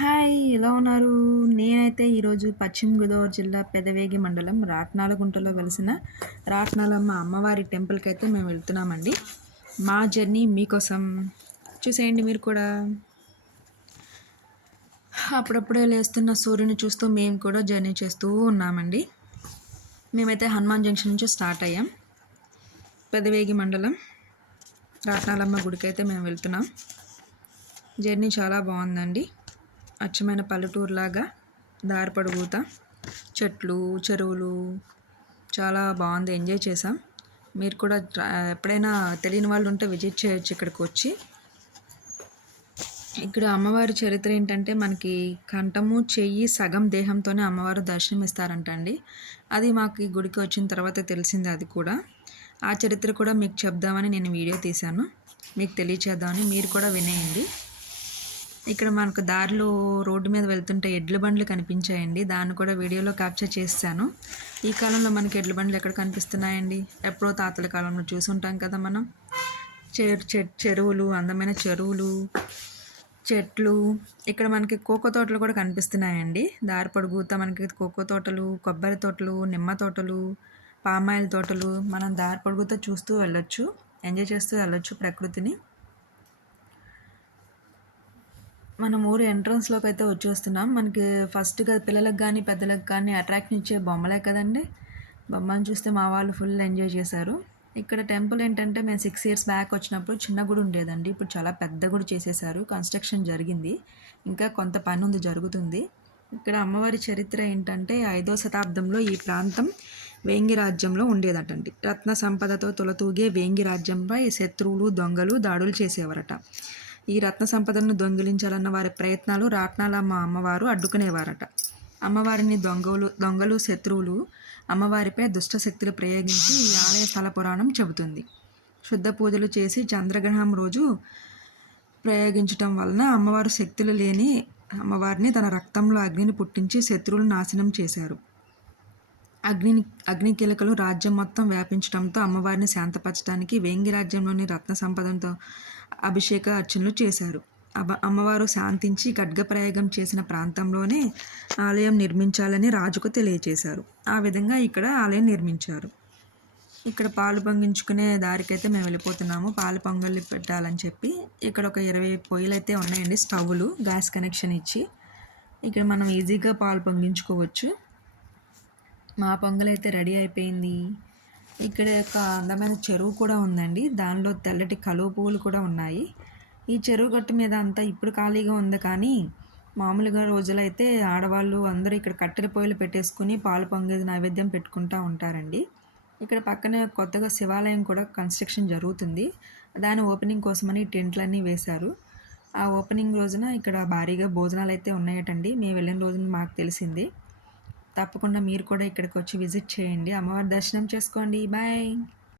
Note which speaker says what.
Speaker 1: Hi ఎలా ఉన్నారు? నేనైతే ఈరోజు పశ్చిమ గోదావరి జిల్లా పెదవేగి మండలం రాట్నాలగుంటలో వెలిసిన రాట్నాలమ్మ అమ్మవారి టెంపుల్కి అయితే మేము వెళ్తున్నామండి. మా జర్నీ మీకోసం చూసేయండి మీరు కూడా. అప్పుడప్పుడే లేస్తున్న సూర్యుని చూస్తూ మేము కూడా జర్నీ చేస్తూ ఉన్నామండి. మేమైతే హనుమాన్ జంక్షన్ నుంచి స్టార్ట్ అయ్యాం. పెదవేగి మండలం రాట్నాలమ్మ గుడికి అయితే మేము వెళ్తున్నాం. జర్నీ చాలా బాగుందండి. అచ్చమైన పల్లెటూరులాగా దారి చెట్లు చెరువులు చాలా బాగుంది. ఎంజాయ్ చేసాం మీరు కూడా ఎప్పుడైనా తెలియని వాళ్ళు ఉంటే విజిట్ చేయొచ్చు ఇక్కడికి వచ్చి. ఇక్కడ అమ్మవారి చరిత్ర ఏంటంటే మనకి కంఠము చెయ్యి సగం దేహంతోనే అమ్మవారు దర్శనం ఇస్తారంట అండి అది మాకు ఈ గుడికి వచ్చిన తర్వాత తెలిసింది అది కూడా. ఆ చరిత్ర కూడా మీకు చెప్దామని నేను వీడియో తీశాను. మీకు తెలియచేద్దామని మీరు కూడా వినేయండి. ఇక్కడ మనకు దారిలో రోడ్డు మీద వెళ్తుంటే ఎడ్ల బండ్లు కనిపించాయండి. దాన్ని కూడా వీడియోలో క్యాప్చర్ చేస్తాను ఈ కాలంలో మనకి ఎడ్ల బండ్లు ఎక్కడ కనిపిస్తున్నాయండి? ఎప్పుడో తాతల కాలంలో చూసుంటాం కదా మనం. చెరువులు అందమైన చెరువులు చెట్లు. ఇక్కడ మనకి కోకో తోటలు కూడా కనిపిస్తున్నాయండి. దారి పొడుగుతా మనకి కోకో తోటలు కొబ్బరి తోటలు నిమ్మ తోటలు పామాయిల్ తోటలు. మనం దారి పొడుగుతా చూస్తూ వెళ్ళొచ్చు. ఎంజాయ్ చేస్తూ వెళ్ళొచ్చు ప్రకృతిని. మనం ఊరు ఎంట్రన్స్లోకి అయితే వచ్చేస్తున్నాం. మనకి ఫస్ట్గా పిల్లలకు కానీ పెద్దలకు కానీ అట్రాక్షన్ ఇచ్చే బొమ్మలే కదండి. బొమ్మను చూస్తే మా వాళ్ళు ఫుల్ ఎంజాయ్ చేశారు. ఇక్కడ టెంపుల్ ఏంటంటే మేము సిక్స్ ఇయర్స్ బ్యాక్ వచ్చినప్పుడు చిన్న గుడి ఉండేదండి. ఇప్పుడు చాలా పెద్ద గుడి చేసేసారు కన్స్ట్రక్షన్ జరిగింది. ఇంకా కొంత పని ఉంది జరుగుతుంది. ఇక్కడ అమ్మవారి చరిత్ర ఏంటంటే ఐదో శతాబ్దంలో ఈ ప్రాంతం వేంగి రాజ్యంలో ఉండేదటండి. రత్న సంపదతో తొలతూగే వేంగి రాజ్యంపై శత్రువులు దొంగలు దాడులు చేసేవారట. ఈ రత్న సంపదను దొంగిలించాలన్న వారి ప్రయత్నాలు రాట్నాలమ్మ అమ్మవారు అడ్డుకునేవారట. అమ్మవారిని దొంగలు దొంగలు శత్రువులు అమ్మవారిపై దుష్టశక్తులు ప్రయోగించి ఈ ఆలయ స్థల పురాణం చెబుతుంది. శుద్ధ పూజలు చేసి చంద్రగ్రహణం రోజు ప్రయోగించటం వలన అమ్మవారు శక్తులు లేని అమ్మవారిని తన రక్తంలో అగ్నిని పుట్టించి శత్రువులు నాశనం చేశారు. అగ్ని అగ్నికిలకలు రాజ్యం మొత్తం వ్యాపించడంతో అమ్మవారిని శాంతపరచడానికి వేంగి రాజ్యంలోని రత్న సంపదంతో అభిషేక అర్చనలు చేశారు. అమ్మవారు శాంతించి ఖడ్గప్రయోగం చేసిన ప్రాంతంలోనే ఆలయం నిర్మించాలని రాజుకు తెలియచేశారు ఆ విధంగా ఇక్కడ ఆలయం నిర్మించారు. ఇక్కడ పాలు పొంగించుకునే దారికైతే మేము వెళ్ళిపోతున్నాము. పాలు పొంగలి పెట్టాలని చెప్పి ఇక్కడ ఒక ఇరవై పొయ్యిలు అయితే ఉన్నాయండి. స్టవ్లు గ్యాస్ కనెక్షన్ ఇచ్చి. ఇక్కడ మనం ఈజీగా పాలు పొంగించుకోవచ్చు. మా పొంగల్ అయితే రెడీ అయిపోయింది. ఇక్కడ ఒక అందమైన చెరువు కూడా ఉందండి. దానిలో తెల్లటి కలువ పువ్వులు కూడా ఉన్నాయి. ఈ చెరువు గట్టు మీద అంతా ఇప్పుడు ఖాళీగా ఉంది కానీ మామూలుగా రోజులైతే ఆడవాళ్ళు అందరూ ఇక్కడ కట్టెల పొయ్యిలు పెట్టేసుకుని పాలు పొంగేది నైవేద్యం పెట్టుకుంటూ ఉంటారండి. ఇక్కడ పక్కనే కొత్తగా శివాలయం కూడా కన్స్ట్రక్షన్ జరుగుతుంది. దాని ఓపెనింగ్ కోసమని టెంట్లన్నీ వేశారు. ఆ ఓపెనింగ్ రోజున ఇక్కడ భారీగా భోజనాలు అయితే ఉన్నాయటండి. మేము వెళ్ళిన రోజున మాకు తెలిసింది. తప్పకుండా మీరు కూడా ఇక్కడికి వచ్చి విజిట్ చేయండి. అమ్మవారి దర్శనం చేసుకోండి. బాయ్.